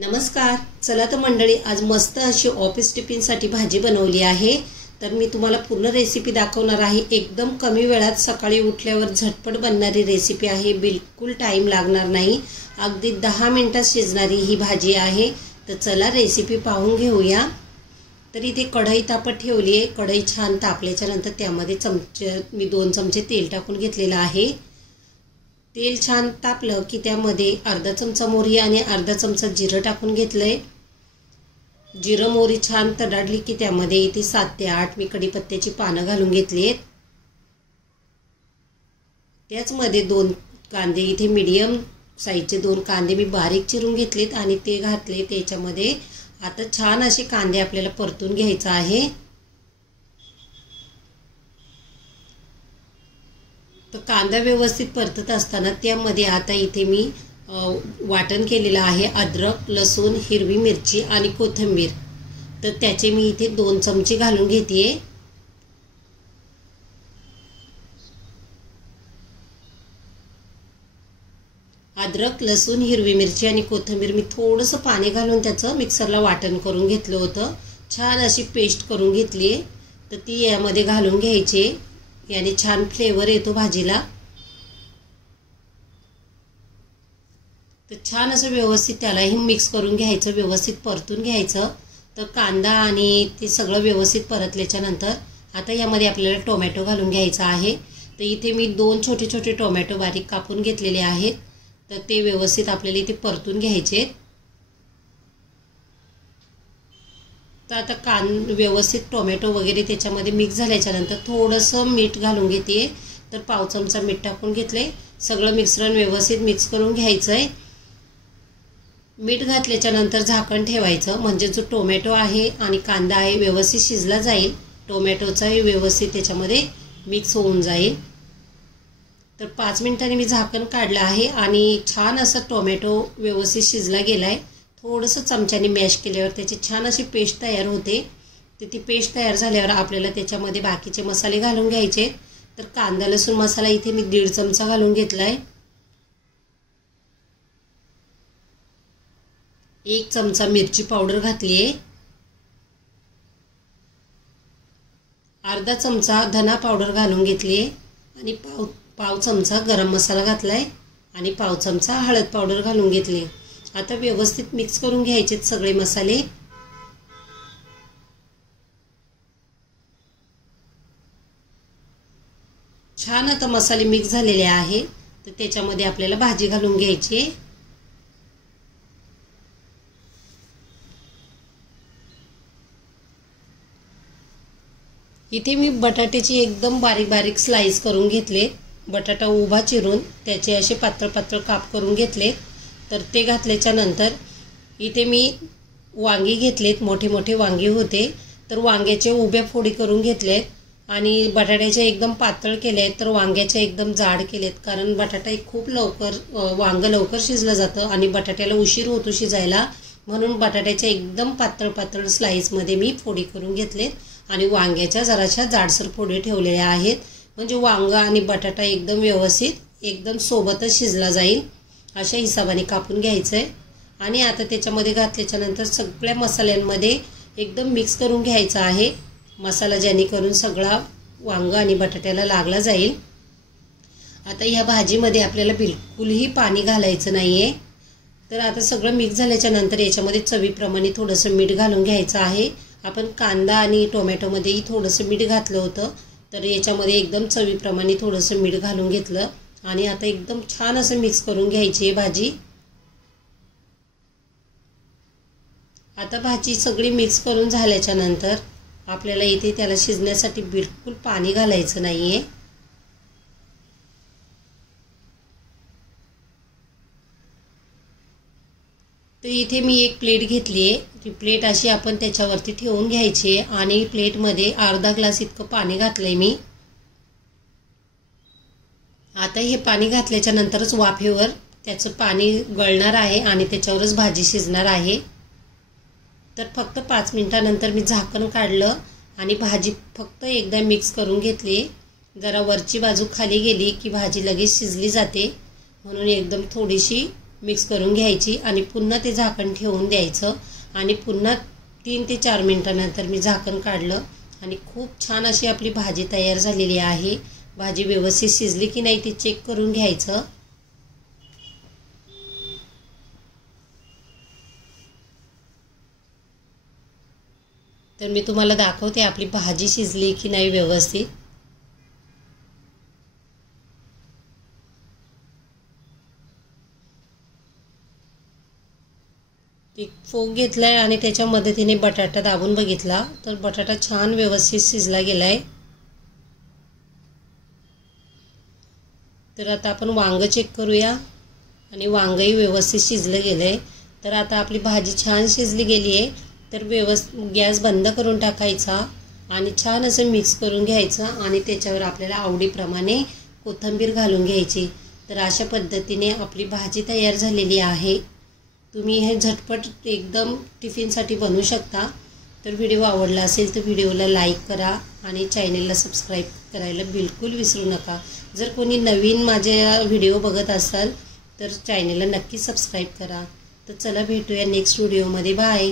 नमस्कार। चला तर मंडळी, आज मस्त अशी ऑफिस टिफिनसाठी भाजी बनवली आहे। तर मी तुम्हाला पूर्ण रेसिपी दाखवणार आहे। एकदम कमी वेळात सकाळी उठल्यावर झटपट बनणारी रेसिपी आहे। बिलकुल टाइम लागणार नाही, अगदी 10 मिनिटात शिजणारी ही भाजी आहे। तर चला रेसिपी पाहून घेऊया। तर इथे कढई तापत ठेवली आहे। कढई छान तापल्याच्या नंतर त्यामध्ये मी 2 चमचे तेल टाकून घेतलेलं आहे। तेल छान तापलं की त्यामध्ये अर्धा चमचा मोहरी आणि अर्धा चमचा जिरं टाकून घेतलंय। जिरं मोहरी छान तडाडली की त्यामध्ये इथे 7 ते 8 मी कढीपत्त्याची पानं घालून घेतली आहेत। त्याचमध्ये 2 कांदे, इथे मीडियम साईजचे 2 कांदे मी बारीक चिरून घेतलेत आणि ते घातले त्याच्यामध्ये। आता छान असे कांदे आपल्याला परतून घ्यायचा आहे। तर कांदा व्यवस्थित परतत असताना त्यामध्ये आता इथे मी वाटण केलेलं आहे। अद्रक, लसूण, हिरवी मिरची आणि कोथिंबीर। तर त्याचे मी इथे 2 चमचे घालून घेतेय। अद्रक, लसूण, हिरवी मिरची आणि कोथिंबीर मी थोडंसं पाणी घालून त्याचं मिक्सरला वाटण करून घेतलं होतं। छान अशी पेस्ट करून घेतली आहे। तर ती यामध्ये घालून घ्यायची, याने छान फ्लेवर येतो भाजीला। तर छान असं व्यवस्थित त्यालाही मिक्स करून घ्यायचं, व्यवस्थित परतून घ्यायचं। तर कांदा आणि ते सगळं व्यवस्थित परतल्याच्या नंतर आता यामध्ये आपल्याला टोमॅटो घालून घ्यायचा आहे। तर इथे मी 2 छोटे छोटे टोमॅटो बारीक कापून घेतलेले आहेत। तर ते व्यवस्थित आपल्याला इथे परतून घ्यायचे। तर आता व्यवस्थित टोमॅटो वगैरे त्याच्यामध्ये मिक्स झाल्याच्या नंतर थोडंसं मीठ घालून घेते। तर पाव चमचा मीठ टाकून घेतले। सगळं मिश्रण व्यवस्थित मिक्स करून घ्यायचंय। मीठ घातल्याच्या नंतर झाकण ठेवायचं, म्हणजे जो टोमॅटो आहे आणि कांदा आहे व्यवस्थित शिजला जाईल। टोमॅटोचाही व्यवस्थित त्याच्यामध्ये मिक्स होऊन जाईल। तर 5 मिनिटांनी मी झाकण काढलं आहे आणि छान असं टोमॅटो व्यवस्थित शिजला गेलाय। थोडंसं चमच्याने मॅश केल्यावर त्याची छान अशी पेस्ट तयार होते। तर ती पेस्ट तयार झाल्यावर आपल्याला त्याच्यामध्ये बाकीचे मसाले घालून घ्यायचे। तर कांदा लसूण मसाला इथे मी 1.5 चमचा घालून घेतलाय। 1 चमचा मिरची पावडर घातली आहे। अर्धा चमचा धना पावडर घालून घेतली आहे आणि पाव चमचा गरम मसाला घातलाय आणि पाव चमचा हळद पावडर घालून घेतली। आता व्यवस्थित मिक्स करून घ्यायचे सगळे मसाले। छान आता मसाले मिक्स झालेले आहे। तर त्याच्यामध्ये आपल्याला भाजी घालून घ्यायची। इथे मी बटाट्याची एकदम बारीक बारीक स्लाइस करून घेतले। बटाटा उभा चिरून त्याचे असे पातळ पातळ काप करून घेतले। तर ते घातल्याच्या नंतर इथे मी वांगी घेतलेत, मोठे मोठे वांगी होते। तर वांग्याचे उभ्या फोडी करून घेतलेत आणि बटाट्याचे एकदम पातळ केलेत, तर वांग्याचे एकदम जाड केलेत। कारण बटाटा खूप लवकर वांग लवकर शिजलं जातं आणि बटाट्याला उशीर होतो शिजायला, म्हणून बटाट्याच्या एकदम पातळ पातळ स्लाइसमध्ये मी फोडी करून घेतलेत आणि वांग्याच्या जराशा जाडसर फोडी ठेवलेल्या आहेत, म्हणजे वांग आणि बटाटा एकदम व्यवस्थित एकदम सोबतच शिजला जाईल अशा हिशोबाने कापून घ्यायचंय। आणि आता त्याच्यामध्ये घातल्याच्या नंतर सगळ्या मसाल्यांमध्ये एकदम मिक्स करून घ्यायचा आहे मसाला, जेणेकरून सगळा वांग आणि बटाट्याला लागला जाईल। आता ह्या भाजीमध्ये आपल्याला बिलकुलही पाणी घालायचं नाहीये। तर आता सगळं मिक्स झाल्याच्या नंतर याच्यामध्ये चवीप्रमाणे थोडंसं मीठ घालून घ्यायचं आहे। आपण कांदा आणि टोमॅटोमध्येही थोडंसं मीठ घातलं होतं, तर याच्यामध्ये एकदम चवीप्रमाणे थोडंसं मीठ घालून घेतलं आणि आता एकदम छान असं मिक्स करून घ्यायची आहे भाजी। आता भाजी सगळी मिक्स करून झाल्याच्या नंतर आपल्याला इथे त्याला शिजण्यासाठी बिलकुल पाणी घालायचं नाहीये। तर इथे मी एक प्लेट घेतली आहे। ती प्लेट अशी आपण त्याच्यावरती ठेवून घ्यायची आणि प्लेटमध्ये अर्धा ग्लास इतकं पाणी घातलंय मी। आता हे पाणी घातल्याच्या नंतरच वाफेवर त्याचं पाणी गळणार आहे आणि त्याच्यावरच भाजी शिजणार आहे। तर फक्त 5 मिनिटानंतर मी झाकण काढलं आणि भाजी फक्त एकदा मिक्स करून घेतली। जरा वरची बाजू खाली गेली की भाजी लगेच शिजली जाते, म्हणून एकदम थोडीशी मिक्स करून घ्यायची आणि पुन्हा ते झाकण ठेवून द्यायचं आणि पुन्हा 3 ते 4 मिनिटांनंतर मी झाकण काढलं आणि खूप छान अशी आपली भाजी तयार झालेली आहे। भाजी व्यवस्थित शिजली की नाही ते चेक करून घ्यायचं। तर मी तुम्हाला दाखवते आपली भाजी शिजली की नाही व्यवस्थित। एक फोक घेतलाय आणि त्याच्या मदतीने बटाटा दाबून बघितला तर बटाटा छान व्यवस्थित शिजला गेलाय। तर आता आपण वांग चेक करूया आणि वांगही व्यवस्थित शिजलं गेलंय। तर आता आपली भाजी छान शिजली गेली आहे। तर गॅस बंद करून टाकायचा आणि छान असं मिक्स करून घ्यायचं आणि त्याच्यावर आपल्याला आवडीप्रमाणे कोथिंबीर घालून घ्यायची। तर अशा पद्धतीने आपली भाजी तयार झालेली आहे। तुम्ही हे झटपट एकदम टिफिनसाठी बनवू शकता। तर व्हिडिओ आवडला असेल तर व्हिडिओला लाईक करा आणि चॅनलला सबस्क्राईब करायला बिलकुल विसरू नका। जर कोणी नवीन माझे व्हिडिओ बघत असाल तर चॅनलला नक्की सबस्क्राईब करा। तर चला भेटूया नेक्स्ट व्हिडिओमध्ये। बाय।